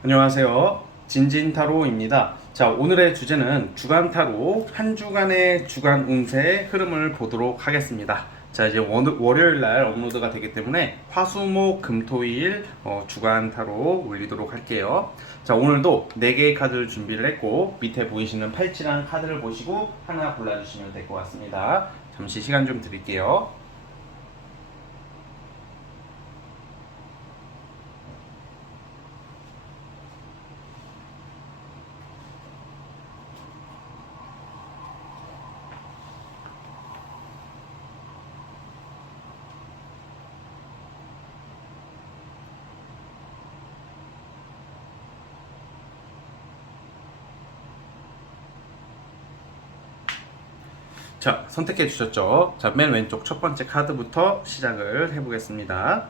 안녕하세요. 진진타로입니다. 자, 오늘의 주제는 주간타로 한 주간의 주간 운세의 흐름을 보도록 하겠습니다. 자, 이제 월요일 날 업로드가 되기 때문에 화수목 금토일 주간타로 올리도록 할게요. 자, 오늘도 4개의 카드를 준비를 했고 밑에 보이시는 팔찌랑 카드를 보시고 하나 골라주시면 될 것 같습니다. 잠시 시간 좀 드릴게요. 자, 선택해 주셨죠? 자, 맨 왼쪽 첫 번째 카드부터 시작을 해보겠습니다.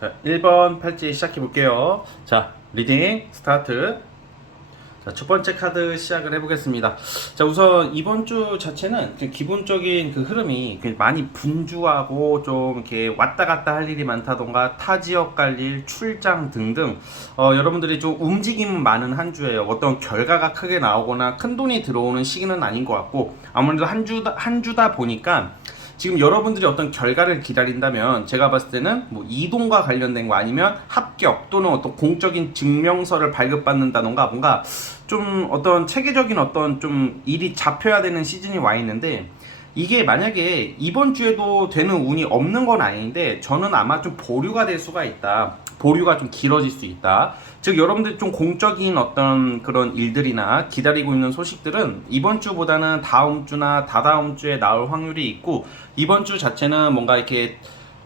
자, 1번 팔찌 시작해 볼게요. 자, 리딩 스타트. 자, 첫 번째 카드 시작을 해보겠습니다. 자, 우선 이번 주 자체는 기본적인 그 흐름이 많이 분주하고 좀 이렇게 왔다 갔다 할 일이 많다던가 타 지역 갈 일, 출장 등등 여러분들이 좀 움직임 많은 한 주예요. 어떤 결과가 크게 나오거나 큰 돈이 들어오는 시기는 아닌 것 같고 아무래도 한 주다 보니까 지금 여러분들이 어떤 결과를 기다린다면 제가 봤을 때는 뭐 이동과 관련된 거 아니면 합격 또는 어떤 공적인 증명서를 발급받는다던가 뭔가 좀 어떤 체계적인 어떤 좀 일이 잡혀야 되는 시즌이 와 있는데 이게 만약에 이번 주에도 되는 운이 없는 건 아닌데 저는 아마 좀 보류가 될 수가 있다. 보류가 좀 길어질 수 있다. 즉 여러분들 좀 공적인 어떤 그런 일들이나 기다리고 있는 소식들은 이번 주보다는 다음 주나 다다음 주에 나올 확률이 있고 이번 주 자체는 뭔가 이렇게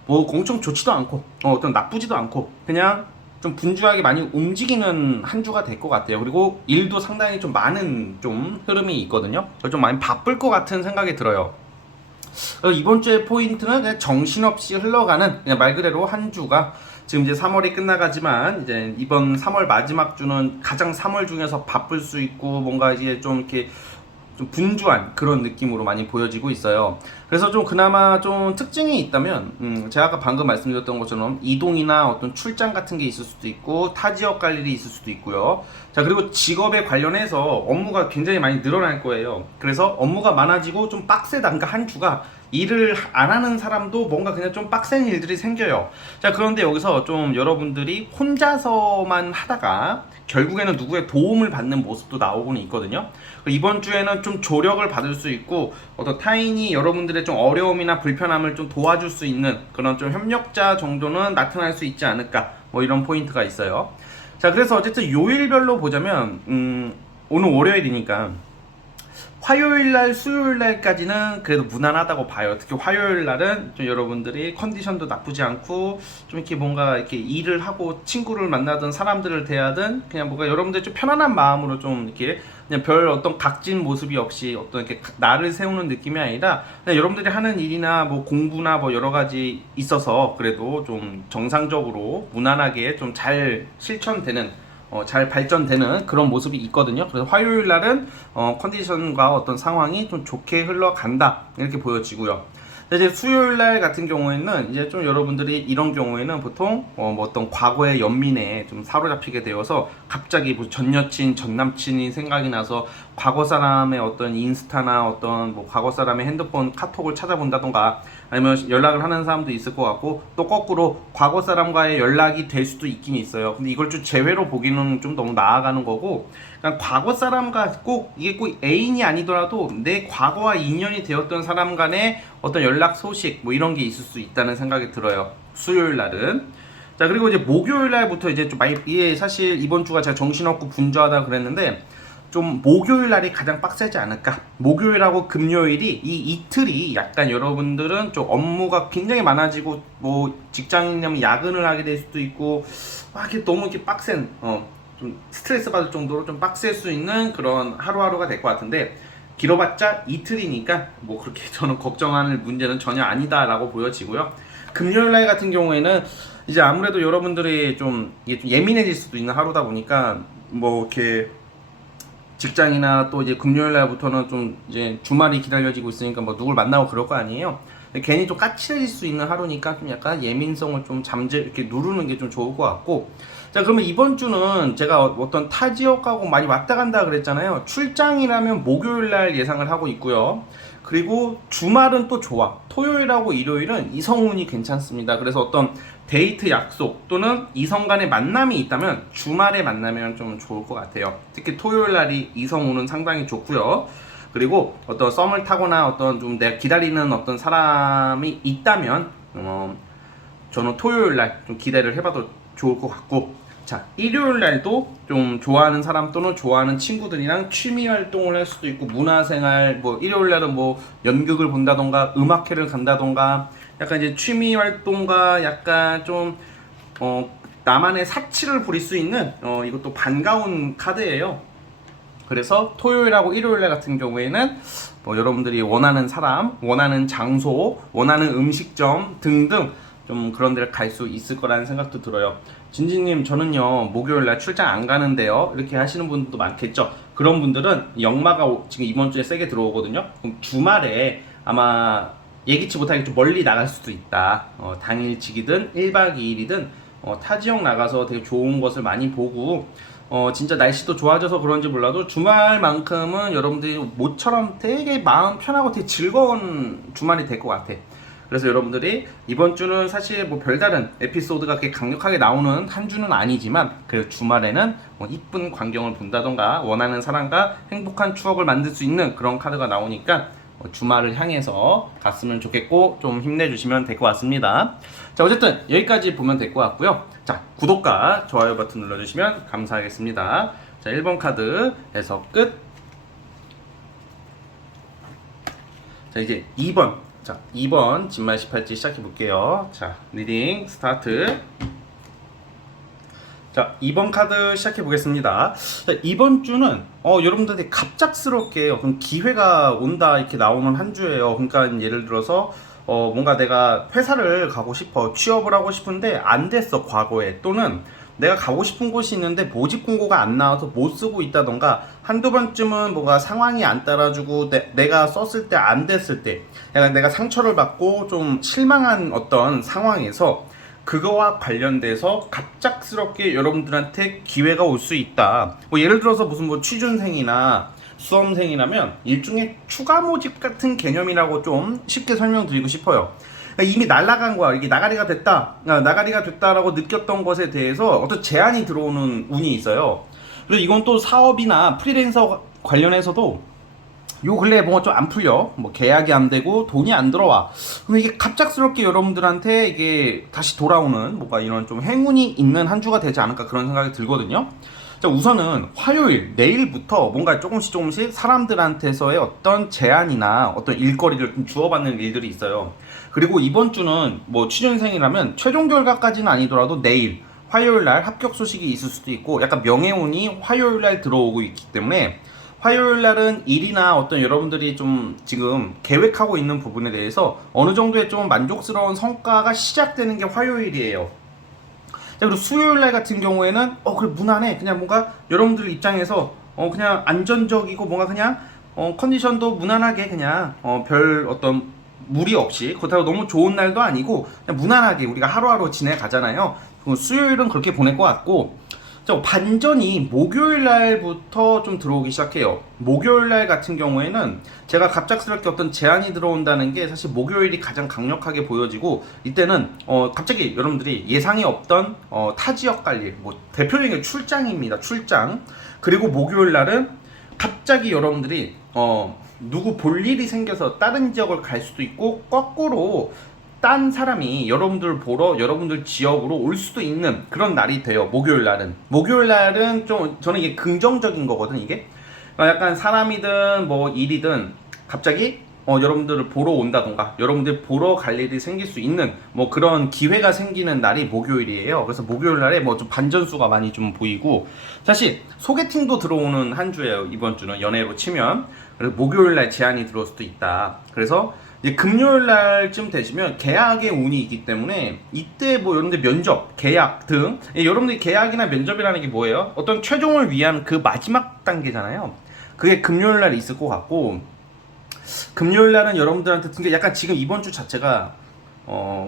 뭐 엄청 좋지도 않고 어떤 나쁘지도 않고 그냥 좀 분주하게 많이 움직이는 한 주가 될 것 같아요. 그리고 일도 상당히 좀 많은 좀 흐름이 있거든요. 좀 많이 바쁠 것 같은 생각이 들어요. 이번 주의 포인트는 그냥 정신없이 흘러가는 그냥 말 그대로 한 주가 지금 이제 3월이 끝나가지만 이제 이번 3월 마지막 주는 가장 3월 중에서 바쁠 수 있고 뭔가 이제 좀 이렇게 좀 분주한 그런 느낌으로 많이 보여지고 있어요. 그래서 좀 그나마 좀 특징이 있다면 제가 아까 방금 말씀드렸던 것처럼 이동이나 어떤 출장 같은 게 있을 수도 있고 타 지역 갈 일이 있을 수도 있고요. 자, 그리고 직업에 관련해서 업무가 굉장히 많이 늘어날 거예요. 그래서 업무가 많아지고 좀 빡세다. 그러니까 한 주가 일을 안 하는 사람도 뭔가 그냥 좀 빡센 일들이 생겨요. 자, 그런데 여기서 좀 여러분들이 혼자서만 하다가 결국에는 누구의 도움을 받는 모습도 나오고는 있거든요. 이번 주에는 좀 조력을 받을 수 있고 어떤 타인이 여러분들의 좀 어려움이나 불편함을 좀 도와줄 수 있는 그런 좀 협력자 정도는 나타날 수 있지 않을까 뭐 이런 포인트가 있어요. 자, 그래서 어쨌든 요일별로 보자면 오늘 월요일이니까 화요일날, 수요일날까지는 그래도 무난하다고 봐요. 특히 화요일날은 좀 여러분들이 컨디션도 나쁘지 않고 좀 이렇게 뭔가 이렇게 일을 하고 친구를 만나든 사람들을 대하든 그냥 뭔가 여러분들 좀 편안한 마음으로 좀 이렇게 그냥 별 어떤 각진 모습이 없이 어떤 이렇게 나를 세우는 느낌이 아니라 그냥 여러분들이 하는 일이나 뭐 공부나 뭐 여러 가지 있어서 그래도 좀 정상적으로 무난하게 좀 잘 실천되는 잘 발전되는 그런 모습이 있거든요. 그래서 화요일 날은 컨디션과 어떤 상황이 좀 좋게 흘러간다 이렇게 보여지고요. 이제 수요일 날 같은 경우에는 이제 좀 여러분들이 이런 경우에는 보통 뭐 어떤 과거의 연민에 좀 사로잡히게 되어서 갑자기 뭐 전 여친, 전 남친이 생각이 나서 과거 사람의 어떤 인스타나 어떤 뭐 과거 사람의 핸드폰 카톡을 찾아본다던가 아니면 연락을 하는 사람도 있을 것 같고 또 거꾸로 과거 사람과의 연락이 될 수도 있긴 있어요. 근데 이걸 좀 제외로 보기는 좀 너무 나아가는 거고 그냥 과거 사람과 꼭 이게 꼭 애인이 아니더라도 내 과거와 인연이 되었던 사람 간의 어떤 연락 소식 뭐 이런 게 있을 수 있다는 생각이 들어요. 수요일 날은. 자, 그리고 이제 목요일 날부터 이제 좀 많이 이게 사실 이번 주가 제가 정신없고 분주하다 그랬는데 좀 목요일 날이 가장 빡세지 않을까. 목요일하고 금요일이 이 이틀이 약간 여러분들은 좀 업무가 굉장히 많아지고 뭐 직장인이면 야근을 하게 될 수도 있고 이렇게 너무 이렇게 빡센 좀 스트레스 받을 정도로 좀 빡셀 수 있는 그런 하루하루가 될 것 같은데 길어봤자 이틀이니까 뭐 그렇게 저는 걱정할 문제는 전혀 아니다라고 보여지고요. 금요일날 같은 경우에는 이제 아무래도 여러분들이 좀 이게 좀 예민해질 수도 있는 하루다 보니까 뭐 이렇게 직장이나 또 이제 금요일날부터는 좀 이제 주말이 기다려지고 있으니까 뭐 누굴 만나고 그럴 거 아니에요. 괜히 좀 까칠해질 수 있는 하루니까 좀 약간 예민성을 좀 이렇게 누르는 게 좀 좋을 것 같고. 자, 그러면 이번 주는 제가 어떤 타 지역하고 많이 왔다 간다 그랬잖아요. 출장이라면 목요일 날 예상을 하고 있고요. 그리고 주말은 또 좋아. 토요일하고 일요일은 이성운이 괜찮습니다. 그래서 어떤 데이트 약속 또는 이성 간의 만남이 있다면 주말에 만나면 좀 좋을 것 같아요. 특히 토요일 날이 이성운은 상당히 좋고요. 그리고 어떤 썸을 타거나 어떤 좀 내가 기다리는 어떤 사람이 있다면 저는 토요일 날 좀 기대를 해봐도 좋을 것 같고. 자, 일요일 날도 좀 좋아하는 사람 또는 좋아하는 친구들이랑 취미 활동을 할 수도 있고, 문화생활, 뭐 일요일 날은 뭐 연극을 본다던가 음악회를 간다던가 약간 이제 취미 활동과 약간 좀 나만의 사치를 부릴 수 있는 이것도 반가운 카드예요. 그래서 토요일하고 일요일날 같은 경우에는 뭐 여러분들이 원하는 사람, 원하는 장소, 원하는 음식점 등등 좀 그런 데를 갈 수 있을 거라는 생각도 들어요. 진지님, 저는요 목요일날 출장 안 가는데요, 이렇게 하시는 분들도 많겠죠. 그런 분들은 역마가 지금 이번 주에 세게 들어오거든요. 그럼 주말에 아마 예기치 못하게 좀 멀리 나갈 수도 있다. 당일치기든 1박 2일이든 타 지역 나가서 되게 좋은 것을 많이 보고, 진짜 날씨도 좋아져서 그런지 몰라도 주말만큼은 여러분들이 모처럼 되게 마음 편하고 되게 즐거운 주말이 될 것 같아. 그래서 여러분들이 이번 주는 사실 뭐 별다른 에피소드가 그렇게 강력하게 나오는 한 주는 아니지만, 그 주말에는 뭐 이쁜 광경을 본다던가 원하는 사람과 행복한 추억을 만들 수 있는 그런 카드가 나오니까 주말을 향해서 갔으면 좋겠고 좀 힘내주시면 될 것 같습니다. 자, 어쨌든 여기까지 보면 될 것 같고요. 자, 구독과 좋아요 버튼 눌러주시면 감사하겠습니다. 자, 1번 카드 해석 끝. 자, 이제 2번. 자, 2번 진말 18지 시작해 볼게요. 자, 리딩 스타트. 자, 2번 카드 시작해 보겠습니다. 자, 이번 주는 여러분들한테 갑작스럽게 어떤 기회가 온다 이렇게 나오는 한 주예요. 그러니까 예를 들어서 뭔가 내가 회사를 가고 싶어, 취업을 하고 싶은데 안 됐어 과거에, 또는 내가 가고 싶은 곳이 있는데 모집 공고가 안 나와서 못 쓰고 있다던가, 한두 번쯤은 뭔가 상황이 안 따라주고 내가 썼을 때 안 됐을 때 약간 내가 상처를 받고 좀 실망한 어떤 상황에서 그거와 관련돼서 갑작스럽게 여러분들한테 기회가 올 수 있다. 뭐 예를 들어서 무슨 뭐 취준생이나 수험생이라면 일종의 추가 모집 같은 개념이라고 좀 쉽게 설명드리고 싶어요. 그러니까 이미 날아간 거야. 이게 나가리가 됐다. 나가리가 됐다라고 느꼈던 것에 대해서 어떤 제한이 들어오는 운이 있어요. 그리고 이건 또 사업이나 프리랜서 관련해서도 요 근래에 뭔가 좀 안 풀려. 뭐 계약이 안 되고 돈이 안 들어와. 그럼 이게 갑작스럽게 여러분들한테 이게 다시 돌아오는 뭔가 이런 좀 행운이 있는 한 주가 되지 않을까 그런 생각이 들거든요. 자, 우선은 화요일, 내일부터 뭔가 조금씩 사람들한테서의 어떤 제안이나 어떤 일거리를 좀 주어받는 일들이 있어요. 그리고 이번 주는 뭐 취준생이라면 최종 결과까지는 아니더라도 내일, 화요일 날 합격 소식이 있을 수도 있고, 약간 명예운이 화요일 날 들어오고 있기 때문에 화요일 날은 일이나 어떤 여러분들이 좀 지금 계획하고 있는 부분에 대해서 어느 정도의 좀 만족스러운 성과가 시작되는 게 화요일이에요. 자, 그리고 수요일 날 같은 경우에는 그래 무난해. 그냥 뭔가 여러분들 입장에서 그냥 안전적이고 뭔가 그냥 컨디션도 무난하게 그냥 별 어떤 무리 없이, 그렇다고 너무 좋은 날도 아니고 그냥 무난하게 우리가 하루하루 지내가잖아요. 수요일은 그렇게 보낼 것 같고, 자, 반전이 목요일 날부터 좀 들어오기 시작해요. 목요일 날 같은 경우에는 제가 갑작스럽게 어떤 제안이 들어온다는 게 사실 목요일이 가장 강력하게 보여지고, 이때는 갑자기 여러분들이 예상이 없던 타 지역 갈 일, 뭐 대표적인 게 출장입니다. 출장. 그리고 목요일 날은 갑자기 여러분들이 누구 볼 일이 생겨서 다른 지역을 갈 수도 있고, 거꾸로 딴 사람이 여러분들 보러 여러분들 지역으로 올 수도 있는 그런 날이 돼요. 목요일 날은 좀 저는 이게 긍정적인 거거든. 이게 약간 사람이든 뭐 일이든 갑자기 여러분들을 보러 온다던가 여러분들 보러 갈 일이 생길 수 있는 뭐 그런 기회가 생기는 날이 목요일이에요. 그래서 목요일 날에 뭐 좀 반전수가 많이 좀 보이고, 사실 소개팅도 들어오는 한 주예요. 이번 주는 연애로 치면. 그래서 목요일 날 제안이 들어올 수도 있다. 그래서 이제 금요일 날쯤 되시면 계약의 운이 있기 때문에 이때 뭐 여러분들 면접, 계약 등, 여러분들이 계약이나 면접이라는 게 뭐예요? 어떤 최종을 위한 그 마지막 단계잖아요. 그게 금요일 날 있을 것 같고, 금요일 날은 여러분들한테 든게 약간 지금 이번 주 자체가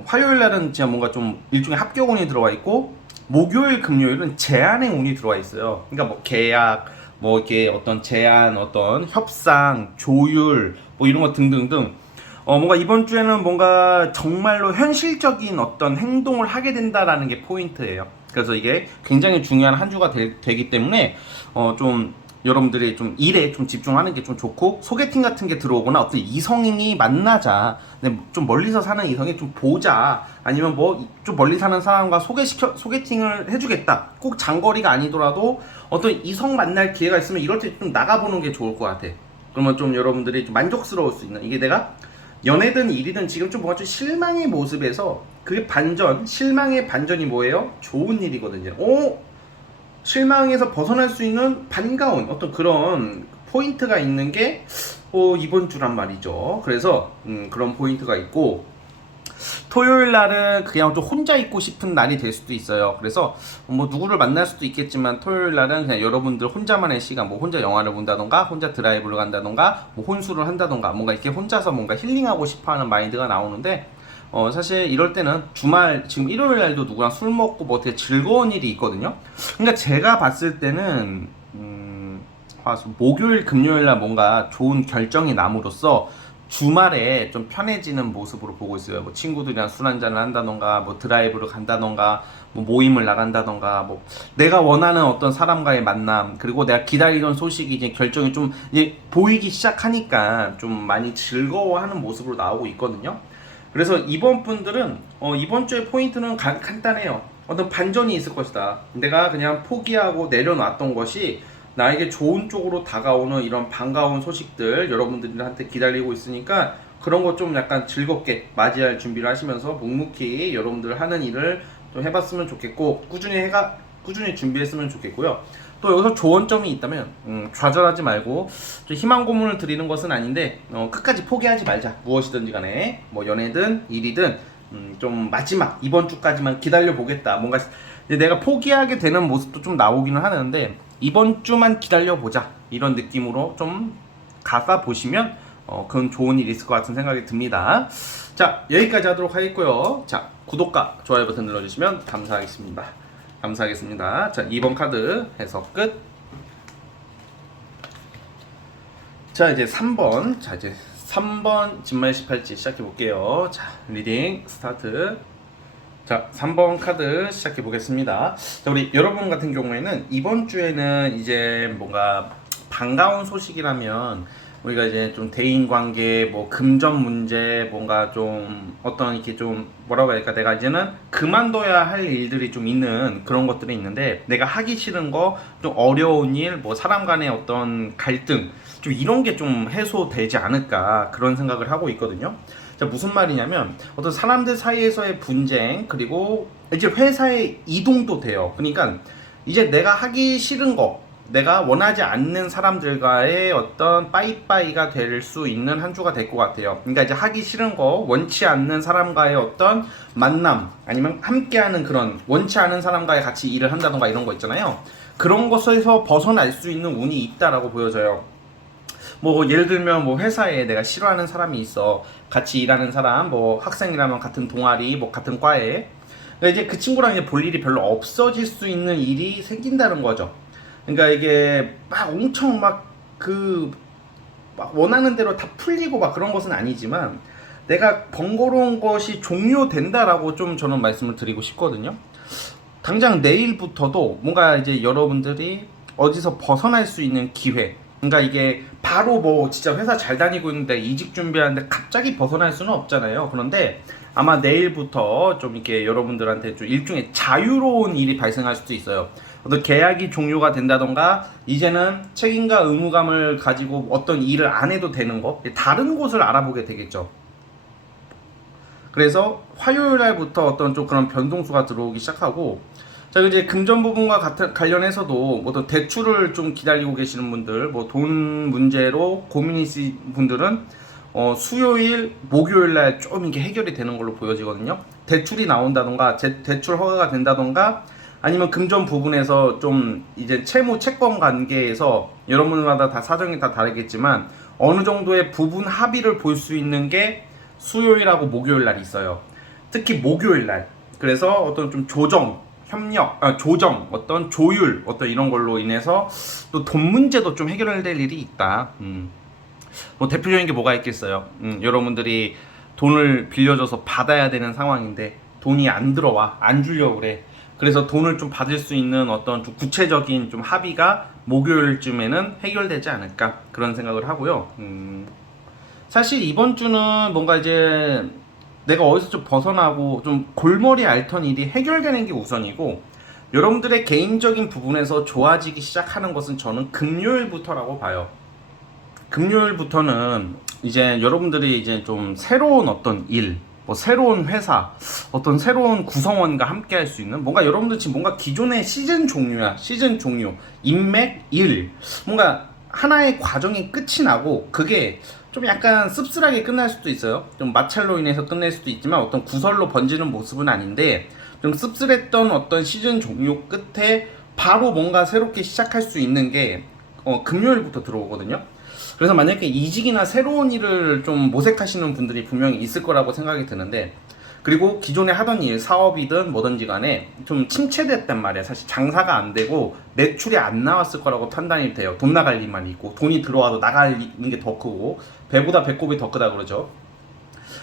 화요일 날은 진짜 뭔가 좀 일종의 합격운이 들어와 있고 목요일 금요일은 제안의 운이 들어와 있어요. 그러니까 뭐 계약 뭐 이렇게 어떤 제안 어떤 협상 조율 뭐 이런 거 등등등 뭔가 이번 주에는 뭔가 정말로 현실적인 어떤 행동을 하게 된다라는 게 포인트예요. 그래서 이게 굉장히 중요한 한 주가 되기 때문에 좀 여러분들이 좀 일에 좀 집중하는 게 좀 좋고 소개팅 같은 게 들어오거나 어떤 이성인이 만나자 좀 멀리서 사는 이성이 좀 보자 아니면 뭐 좀 멀리 사는 사람과 소개팅을 해주겠다 꼭 장거리가 아니더라도 어떤 이성 만날 기회가 있으면 이럴 때 좀 나가보는 게 좋을 것 같아. 그러면 좀 여러분들이 좀 만족스러울 수 있는 이게 내가 연애든 일이든 지금 좀 뭔가 좀 실망의 모습에서 그게 실망의 반전이 뭐예요? 좋은 일이거든요. 실망에서 벗어날 수 있는 반가운 어떤 그런 포인트가 있는 게 이번 주란 말이죠. 그래서 그런 포인트가 있고 토요일 날은 그냥 좀 혼자 있고 싶은 날이 될 수도 있어요. 그래서 뭐 누구를 만날 수도 있겠지만 토요일 날은 그냥 여러분들 혼자만의 시간, 뭐 혼자 영화를 본다던가, 혼자 드라이브를 간다던가, 뭐 혼술을 한다던가, 뭔가 이렇게 혼자서 뭔가 힐링하고 싶어하는 마인드가 나오는데 사실 이럴 때는 주말 지금 일요일 날도 누구랑 술 먹고 뭐 되게 즐거운 일이 있거든요. 그러니까 제가 봤을 때는 목요일 금요일 날 뭔가 좋은 결정이 남으로써 주말에 좀 편해지는 모습으로 보고 있어요. 뭐 친구들이랑 술 한잔을 한다던가, 뭐 드라이브를 간다던가, 뭐 모임을 나간다던가, 뭐 내가 원하는 어떤 사람과의 만남, 그리고 내가 기다리던 소식이 이제 결정이 좀 이제 보이기 시작하니까 좀 많이 즐거워하는 모습으로 나오고 있거든요. 그래서 이번 분들은 이번 주의 포인트는 간단해요. 어떤 반전이 있을 것이다. 내가 그냥 포기하고 내려놨던 것이 나에게 좋은 쪽으로 다가오는 이런 반가운 소식들 여러분들한테 기다리고 있으니까 그런 거 좀 약간 즐겁게 맞이할 준비를 하시면서 묵묵히 여러분들 하는 일을 좀 해봤으면 좋겠고 꾸준히 준비했으면 좋겠고요. 또 여기서 조언점이 있다면 좌절하지 말고 좀 희망 고문을 드리는 것은 아닌데 끝까지 포기하지 말자. 무엇이든지 간에 뭐 연애든 일이든 좀 마지막 이번 주까지만 기다려 보겠다. 뭔가 내가 포기하게 되는 모습도 좀 나오기는 하는데 이번 주만 기다려 보자 이런 느낌으로 좀 가사 보시면 그건 좋은 일이 있을 것 같은 생각이 듭니다. 자, 여기까지 하도록 하겠고요. 자, 구독과 좋아요 버튼 눌러주시면 감사하겠습니다. 자, 2번 카드 해석 끝. 자, 이제 3번 진말 18지 시작해 볼게요. 자, 리딩 스타트. 자, 3번 카드 시작해 보겠습니다. 자, 우리 여러분 같은 경우에는 이번 주에는 이제 뭔가 반가운 소식이라면 우리가 이제 좀 대인 관계, 뭐 금전 문제, 뭔가 좀 어떤 이렇게 좀 뭐라고 해야 될까, 내가 이제는 그만둬야 할 일들이 좀 있는 그런 것들이 있는데 내가 하기 싫은 거, 좀 어려운 일, 뭐 사람 간의 어떤 갈등, 좀 이런 게 좀 해소되지 않을까 그런 생각을 하고 있거든요. 자, 무슨 말이냐면 어떤 사람들 사이에서의 분쟁, 그리고 이제 회사의 이동도 돼요. 그러니까 이제 내가 하기 싫은 거, 내가 원하지 않는 사람들과의 어떤 빠이빠이가 될 수 있는 한 주가 될 것 같아요. 그러니까 이제 하기 싫은 거, 원치 않는 사람과의 어떤 만남, 아니면 함께하는 그런 원치 않은 사람과의 같이 일을 한다던가 이런 거 있잖아요. 그런 것에서 벗어날 수 있는 운이 있다라고 보여져요. 뭐 예를 들면 뭐 회사에 내가 싫어하는 사람이 있어. 같이 일하는 사람, 뭐 학생이라면 같은 동아리, 뭐 같은 과에. 그러니까 이제 그 친구랑 이제 볼 일이 별로 없어질 수 있는 일이 생긴다는 거죠. 그러니까 이게 막 엄청 막 원하는 대로 다 풀리고 막 그런 것은 아니지만 내가 번거로운 것이 종료된다라고 좀 저는 말씀을 드리고 싶거든요. 당장 내일부터도 뭔가 이제 여러분들이 어디서 벗어날 수 있는 기회, 그러니까 이게 바로 뭐 진짜 회사 잘 다니고 있는데 이직 준비하는데 갑자기 벗어날 수는 없잖아요. 그런데 아마 내일부터 좀 이렇게 여러분들한테 좀 일종의 자유로운 일이 발생할 수도 있어요. 어떤 계약이 종료가 된다던가 이제는 책임과 의무감을 가지고 어떤 일을 안 해도 되는 거, 다른 곳을 알아보게 되겠죠. 그래서 화요일 날부터 어떤 좀 그런 변동수가 들어오기 시작하고, 자, 이제 금전 부분과 관련해서도 어떤 대출을 좀 기다리고 계시는 분들, 뭐 돈 문제로 고민이 있으신 분들은 수요일, 목요일 날 좀 이게 해결이 되는 걸로 보여지거든요. 대출이 나온다던가, 대출 허가가 된다던가, 아니면 금전 부분에서 좀 이제 채무 채권 관계에서 여러분마다 다 사정이 다 다르겠지만 어느 정도의 부분 합의를 볼 수 있는 게 수요일하고 목요일 날이 있어요. 특히 목요일 날. 그래서 어떤 좀 조정, 어떤 조율, 어떤 이런 걸로 인해서 또 돈 문제도 좀 해결될 일이 있다. 뭐 대표적인 게 뭐가 있겠어요. 여러분들이 돈을 빌려줘서 받아야 되는 상황인데 돈이 안 들어와, 안 주려고 그래. 그래서 돈을 좀 받을 수 있는 어떤 좀 구체적인 좀 합의가 목요일쯤에는 해결되지 않을까 그런 생각을 하고요. 사실 이번 주는 뭔가 이제 내가 어디서 좀 벗어나고 좀 골머리 앓던 일이 해결되는 게 우선이고, 여러분들의 개인적인 부분에서 좋아지기 시작하는 것은 저는 금요일부터라고 봐요. 금요일부터는 이제 여러분들이 이제 좀 새로운 어떤 일, 뭐 새로운 회사, 어떤 새로운 구성원과 함께 할 수 있는 뭔가, 여러분들 지금 뭔가 기존의 시즌 종료, 인맥, 일, 뭔가 하나의 과정이 끝이 나고 그게 좀 약간 씁쓸하게 끝날 수도 있어요. 좀 마찰로 인해서 끝낼 수도 있지만 어떤 구설로 번지는 모습은 아닌데, 좀 씁쓸했던 어떤 시즌 종료 끝에 바로 뭔가 새롭게 시작할 수 있는 게 금요일부터 들어오거든요. 그래서 만약에 이직이나 새로운 일을 좀 모색하시는 분들이 분명히 있을 거라고 생각이 드는데, 그리고 기존에 하던 일, 사업이든 뭐든지 간에 좀 침체됐단 말이야. 사실 장사가 안 되고 매출이 안 나왔을 거라고 판단이 돼요. 돈 나갈 일만 있고, 돈이 들어와도 나가는 게 더 크고, 배보다 배꼽이 더 크다 그러죠.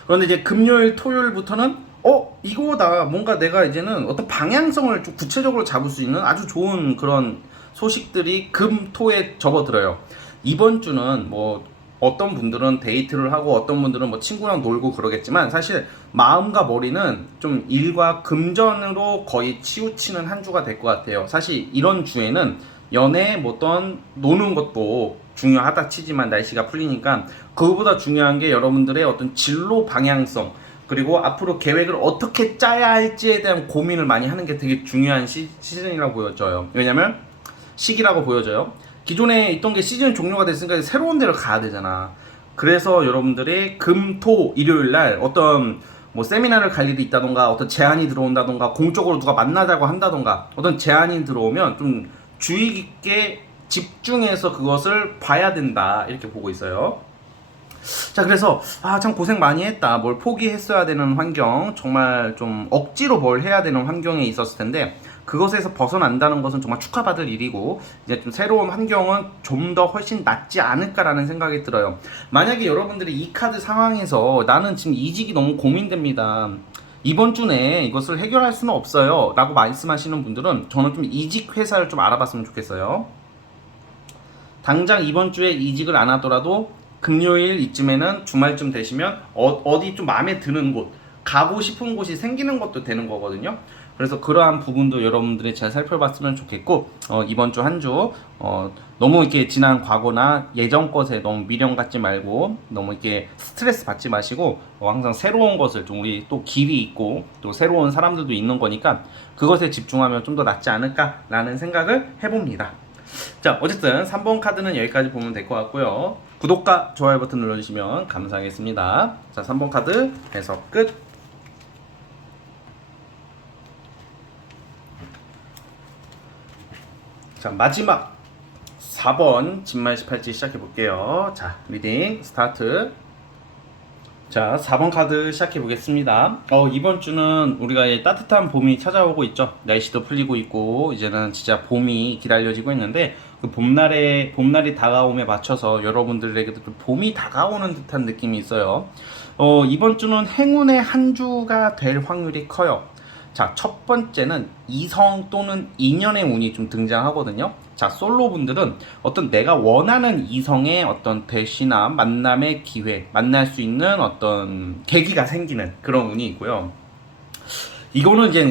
그런데 이제 금요일, 토요일부터는 이거다. 뭔가 내가 이제는 어떤 방향성을 좀 구체적으로 잡을 수 있는 아주 좋은 그런 소식들이 금, 토에 접어들어요. 이번 주는 뭐 어떤 분들은 데이트를 하고 어떤 분들은 뭐 친구랑 놀고 그러겠지만, 사실 마음과 머리는 좀 일과 금전으로 거의 치우치는 한 주가 될 것 같아요. 사실 이런 주에는 연애, 뭐 어떤 노는 것도 중요하다 치지만 날씨가 풀리니까 그거보다 중요한 게 여러분들의 어떤 진로 방향성, 그리고 앞으로 계획을 어떻게 짜야 할지에 대한 고민을 많이 하는 게 되게 중요한 시즌이라고 보여져요. 왜냐면 시기라고 보여져요. 기존에 있던 게 시즌 종료가 됐으니까 새로운 데를 가야 되잖아. 그래서 여러분들이 금, 토, 일요일 날 어떤 뭐 세미나를 갈 일이 있다던가, 어떤 제안이 들어온다던가, 공적으로 누가 만나자고 한다던가, 어떤 제안이 들어오면 좀 주의 깊게 집중해서 그것을 봐야 된다, 이렇게 보고 있어요. 자, 그래서 참 고생 많이 했다, 뭘 포기했어야 되는 환경, 정말 좀 억지로 뭘 해야 되는 환경에 있었을 텐데 그것에서 벗어난다는 것은 정말 축하받을 일이고, 이제 좀 새로운 환경은 좀 더 훨씬 낫지 않을까라는 생각이 들어요. 만약에 여러분들이 이 카드 상황에서 나는 지금 이직이 너무 고민됩니다, 이번 주 내에 이것을 해결할 수는 없어요 라고 말씀하시는 분들은 저는 좀 이직 회사를 좀 알아봤으면 좋겠어요. 당장 이번 주에 이직을 안 하더라도 금요일 이쯤에는, 주말쯤 되시면 어디 좀 마음에 드는 곳, 가고 싶은 곳이 생기는 것도 되는 거거든요. 그래서 그러한 부분도 여러분들이 잘 살펴봤으면 좋겠고, 이번 주 한 주 너무 이렇게 지난 과거나 예전 것에 너무 미련 갖지 말고, 너무 이렇게 스트레스 받지 마시고, 항상 새로운 것을 좀, 우리 또 길이 있고 또 새로운 사람들도 있는 거니까 그것에 집중하면 좀 더 낫지 않을까라는 생각을 해봅니다. 자, 어쨌든 3번 카드는 여기까지 보면 될 것 같고요. 구독과 좋아요 버튼 눌러주시면 감사하겠습니다. 자, 3번 카드 해석 끝. 자, 마지막 4번 진말 18지 시작해 볼게요. 자, 리딩 스타트. 자, 4번 카드 시작해 보겠습니다. 이번 주는 우리가 따뜻한 봄이 찾아오고 있죠. 날씨도 풀리고 있고 이제는 진짜 봄이 기다려지고 있는데, 그 봄날이 다가옴에 맞춰서 여러분들에게도 좀 봄이 다가오는 듯한 느낌이 있어요. 이번 주는 행운의 한 주가 될 확률이 커요. 자, 첫 번째는 이성 또는 인연의 운이 좀 등장하거든요. 자, 솔로분들은 어떤 내가 원하는 이성의 어떤 대시나 만남의 기회, 만날 수 있는 어떤 계기가 생기는 그런 운이 있고요. 이거는 이제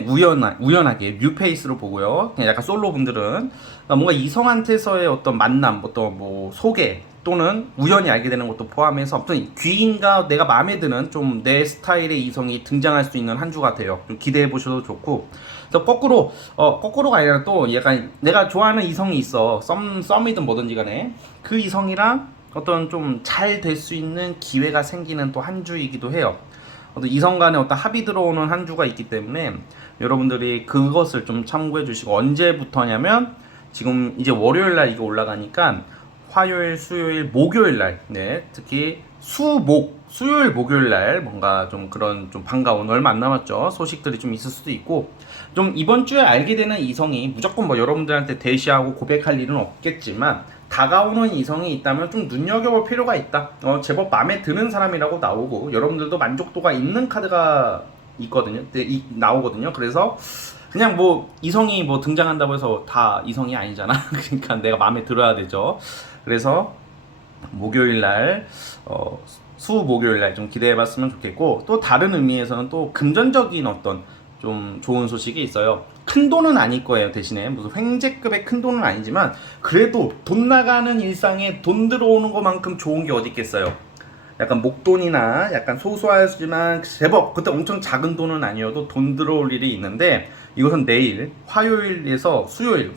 우연하게 뉴페이스로 보고요. 그냥 약간 솔로분들은 뭔가 이성한테서의 어떤 만남, 어떤 뭐 소개, 또는 우연히 알게 되는 것도 포함해서 어떤 귀인과 내가 마음에 드는 좀 내 스타일의 이성이 등장할 수 있는 한 주 같아요. 좀 기대해 보셔도 좋고, 또 거꾸로가 아니라 또 약간 내가 좋아하는 이성이 있어. 썸이든 뭐든지 간에 그 이성이랑 어떤 좀 잘 될 수 있는 기회가 생기는 또 한 주이기도 해요. 어떤 이성 간에 어떤 합이 들어오는 한 주가 있기 때문에 여러분들이 그것을 좀 참고해 주시고, 언제부터냐면 지금 이제 월요일 날 이거 올라가니까 화요일, 수요일, 목요일 날, 네, 특히 수요일, 목요일 날 뭔가 좀 그런 좀 반가운 얼마 안 남았죠. 소식들이 좀 있을 수도 있고, 좀 이번 주에 알게 되는 이성이 무조건 뭐 여러분들한테 대시하고 고백할 일은 없겠지만 다가오는 이성이 있다면 좀 눈여겨볼 필요가 있다. 제법 마음에 드는 사람이라고 나오고 여러분들도 만족도가 있는 카드가 있거든요. 나오거든요. 그래서 그냥 뭐 이성이 뭐 등장한다고 해서 다 이성이 아니잖아. 그러니까 내가 마음에 들어야 되죠. 그래서 목요일 날 목요일 날 좀 기대해 봤으면 좋겠고, 또 다른 의미에서는 또 금전적인 어떤 좀 좋은 소식이 있어요. 큰 돈은 아닐 거예요. 대신에 무슨 횡재급의 큰 돈은 아니지만 그래도 돈 나가는 일상에 돈 들어오는 것만큼 좋은 게 어디 있겠어요. 약간 목돈이나 약간 소소하지만 제법 그때 엄청 작은 돈은 아니어도 돈 들어올 일이 있는데, 이것은 내일 화요일에서 수요일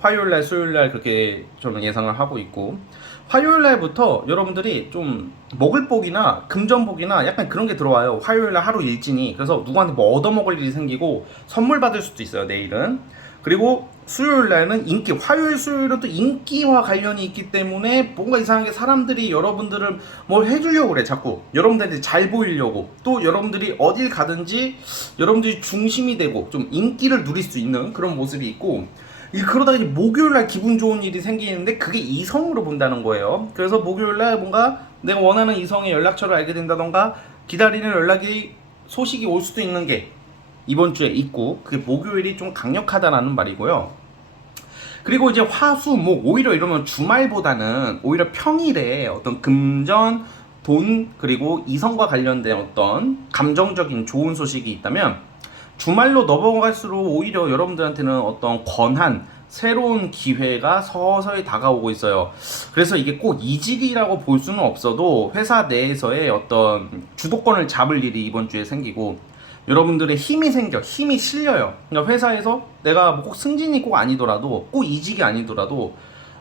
화요일날 수요일날 그렇게 저는 예상을 하고 있고, 화요일날부터 여러분들이 좀 먹을 복이나 금전복이나 약간 그런 게 들어와요. 화요일날 하루 일진이. 그래서 누구한테 뭐 얻어먹을 일이 생기고 선물 받을 수도 있어요, 내일은. 그리고 수요일날은 인기, 화요일 수요일은 또 인기와 관련이 있기 때문에 뭔가 이상하게 사람들이 여러분들을 뭘 해주려고 그래. 자꾸 여러분들한테 잘 보이려고, 또 여러분들이 어딜 가든지 여러분들이 중심이 되고 좀 인기를 누릴 수 있는 그런 모습이 있고, 그러다가 이제 목요일날 기분 좋은 일이 생기는데 그게 이성으로 본다는 거예요. 그래서 목요일날 뭔가 내가 원하는 이성의 연락처를 알게 된다던가 기다리는 연락이 소식이 올 수도 있는 게 이번 주에 있고, 그게 목요일이 좀 강력하다라는 말이고요. 그리고 이제 화수목 오히려 이러면 주말보다는 오히려 평일에 어떤 금전, 돈, 그리고 이성과 관련된 어떤 감정적인 좋은 소식이 있다면, 주말로 넘어갈수록 오히려 여러분들한테는 어떤 권한, 새로운 기회가 서서히 다가오고 있어요. 그래서 이게 꼭 이직이라고 볼 수는 없어도 회사 내에서의 어떤 주도권을 잡을 일이 이번 주에 생기고, 여러분들의 힘이 실려요. 그러니까 회사에서 내가 뭐 꼭 승진이 꼭 아니더라도, 꼭 이직이 아니더라도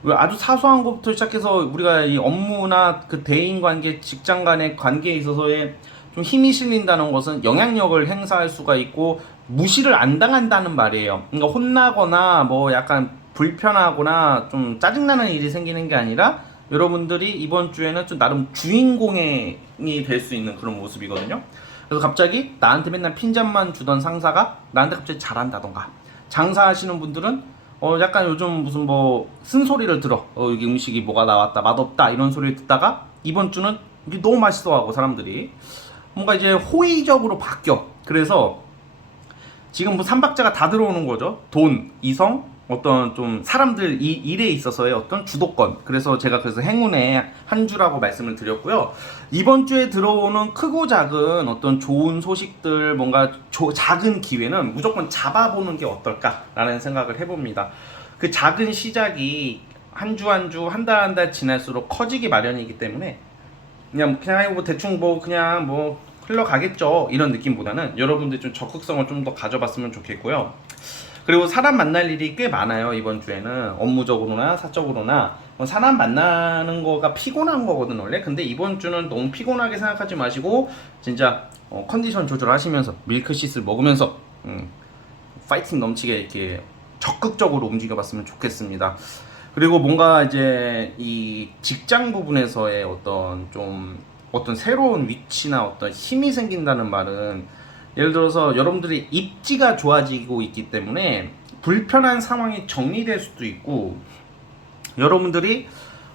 아주 사소한 것부터 시작해서 우리가 이 업무나 그 대인 관계, 직장 간의 관계에 있어서의 좀 힘이 실린다는 것은 영향력을 행사할 수가 있고 무시를 안 당한다는 말이에요. 그러니까 혼나거나 뭐 약간 불편하거나 좀 짜증나는 일이 생기는 게 아니라 여러분들이 이번 주에는 좀 나름 주인공이 될 수 있는 그런 모습이거든요. 그래서 갑자기 나한테 맨날 핀잔만 주던 상사가 나한테 갑자기 잘한다던가, 장사하시는 분들은 약간 요즘 무슨 뭐 쓴소리를 들어. 여기 음식이 뭐가 나왔다, 맛없다 이런 소리를 듣다가 이번 주는 이게 너무 맛있어하고 사람들이 뭔가 이제 호의적으로 바뀌어. 그래서 지금 뭐 삼박자가 다 들어오는 거죠. 돈, 이성, 어떤 좀 사람들 이 일에 있어서의 어떤 주도권. 그래서 제가 그래서 행운의 한 주라고 말씀을 드렸고요. 이번 주에 들어오는 크고 작은 어떤 좋은 소식들, 뭔가 작은 기회는 무조건 잡아보는 게 어떨까라는 생각을 해봅니다. 그 작은 시작이 한 주 한 주, 한 달 한 달 지날수록 커지기 마련이기 때문에 그냥 뭐 대충 뭐 그냥 뭐 흘러가겠죠 이런 느낌보다는 여러분들 좀 적극성을 좀 더 가져봤으면 좋겠고요. 그리고 사람 만날 일이 꽤 많아요. 이번 주에는 업무적으로나 사적으로나 사람 만나는 거가 피곤한 거거든 원래. 근데 이번 주는 너무 피곤하게 생각하지 마시고 진짜 컨디션 조절하시면서 밀크시슬 먹으면서 파이팅 넘치게 이렇게 적극적으로 움직여봤으면 좋겠습니다. 그리고 뭔가 이제 이 직장 부분에서의 어떤 새로운 위치나 어떤 힘이 생긴다는 말은, 예를 들어서 여러분들이 입지가 좋아지고 있기 때문에 불편한 상황이 정리될 수도 있고, 여러분들이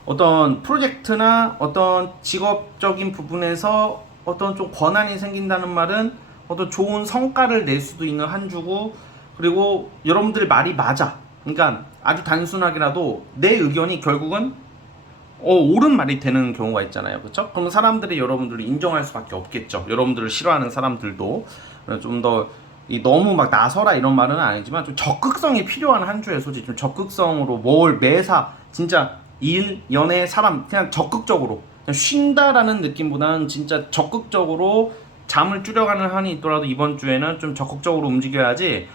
어떤 프로젝트나 어떤 직업적인 부분에서 어떤 좀 권한이 생긴다는 말은 어떤 좋은 성과를 낼 수도 있는 한 주고, 그리고 여러분들 말이 맞아. 그러니까 아주 단순하게라도 내 의견이 결국은 옳은 말이 되는 경우가 있잖아요. 그렇죠? 그럼 사람들이 여러분들을 인정할 수밖에 없겠죠. 여러분들을 싫어하는 사람들도. 좀 더 너무 막 나서라 이런 말은 아니지만 좀 적극성이 필요한 한 주에 솔직히 좀 적극성으로 매사 진짜 일, 연애, 사람 그냥 적극적으로 그냥 쉰다라는 느낌보다는 진짜 적극적으로 잠을 줄여가는 한이 있더라도 이번 주에는 좀 적극적으로 움직여야지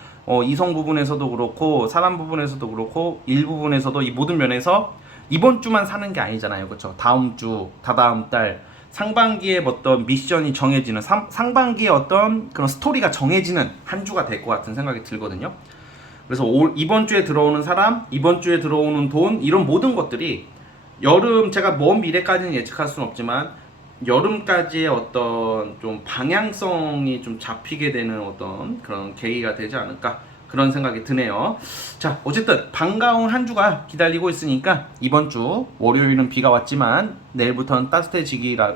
이성 부분에서도 그렇고 사람 부분에서도 그렇고 일 부분에서도 이 모든 면에서 이번 주만 사는 게 아니잖아요. 그렇죠? 다음 주, 다다음 달 상반기에 어떤 미션이 정해지는 상반기에 어떤 그런 스토리가 정해지는 한 주가 될 것 같은 생각이 들거든요. 그래서 이번 주에 들어오는 사람, 이번 주에 들어오는 돈 이런 모든 것들이 여름 제가 먼 미래까지는 예측할 수는 없지만 여름까지의 어떤 좀 방향성이 좀 잡히게 되는 어떤 그런 계기가 되지 않을까 그런 생각이 드네요. 자, 어쨌든 반가운 한 주가 기다리고 있으니까 이번 주 월요일은 비가 왔지만 내일부터는 따뜻해지기라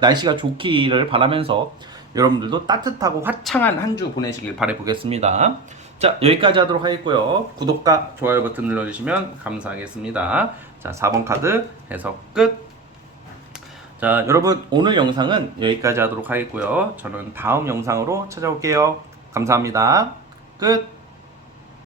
날씨가 좋기를 바라면서 여러분들도 따뜻하고 화창한 한 주 보내시길 바라보겠습니다. 자, 여기까지 하도록 하겠고요. 구독과 좋아요 버튼 눌러주시면 감사하겠습니다. 자, 4번 카드 해석 끝. 자, 여러분 오늘 영상은 여기까지 하도록 하겠고요. 저는 다음 영상으로 찾아올게요. 감사합니다. 끝.